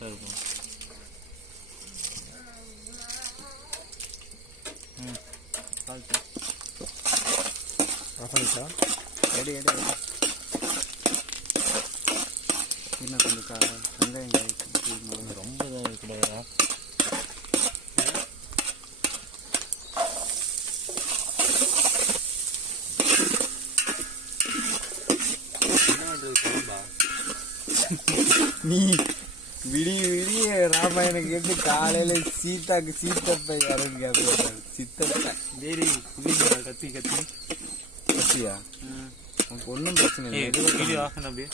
கரெக்டாக இருக்கும். எடு எடு இன்னும் கொஞ்சம் வெங்காயம் ரொம்ப இதாக கூடாதா? நீ விடிய விடிய ராமாயணம் கேட்டு காலையில சீதாக்கு சீத்தப்பை இறங்க சித்தப்பை டேரி கத்தி கத்தி கத்தியா? உனக்கு ஒன்றும் பிரச்சனை இல்லை. வீடியோ ஆகணும் அப்படியே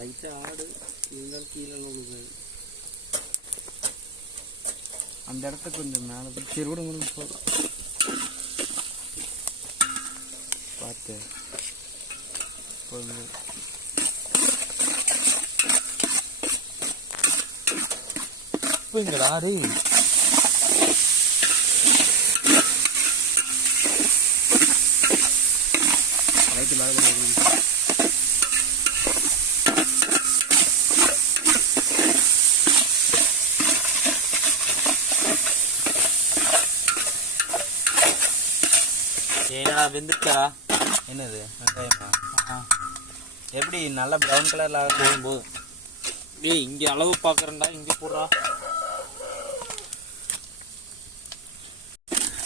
லைட்டாக ஆடு இருந்தாலும் கீழே விழுது. அந்த இடத்த கொஞ்சம் மேலே சரி விட முடியும் போதும். பார்த்து போதும். இப்போங்கடா டே ரைட்டு மேலே ஏன்னா வெந்துட்டா. என்னது வெங்காயமா? எப்படி நல்லா ப்ரௌன் கலரில் ஆகும் போது டேய் இங்கே அளவு பார்க்குறேன்டா, இங்கே போடுறா.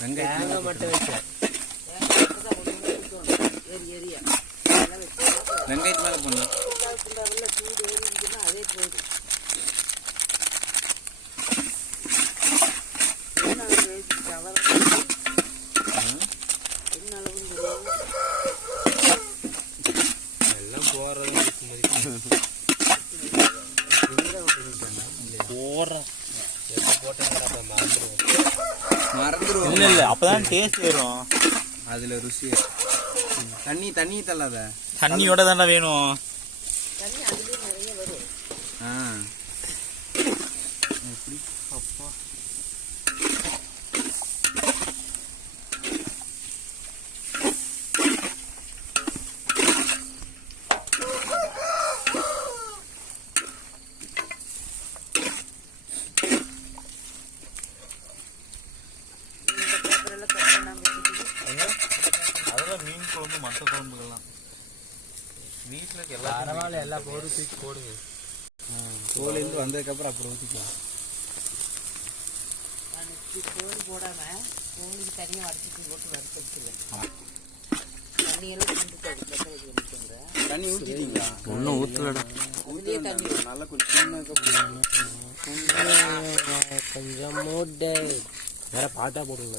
வெங்காயம் மட்டும் வச்சேன். வெங்காயத்து மேலே போடணும். அதே போதும். எல்லாம் போடுறது போடுற எப்போ போட்டேன் மறந்துடுவோம். இல்லை இல்லை அப்போதான் டேஸ்ட் வரும். அதில் ருசி. தண்ணி தள்ளாத. தண்ணியோட தானே வேணும். தண்ணி அதுலேயே நிறைய வரும். எப்படி அப்பா அதெல்லாம் மீன் குழம்பு மற்ற குழம்புகள்லாம் வீட்டில் எல்லாம் பரவாயில்ல. எல்லா போடு தூக்கி போடுங்க. கோழிலேருந்து வந்ததுக்கப்புறம் அப்புறம் ஊற்றிக்கலாம். கோழி போடாமல் கோழிக்கு தனியாக வறுத்துட்டு போட்டு வறுத்துருவேன். தண்ணியெல்லாம் தண்ணி ஊற்றிட்டீங்களா? ஒன்றும் ஊற்றலடா. அதுலேயே தண்ணி நல்லா கொஞ்சம் கொஞ்சம் மூட்டை வேற பாட்டா போடுங்க.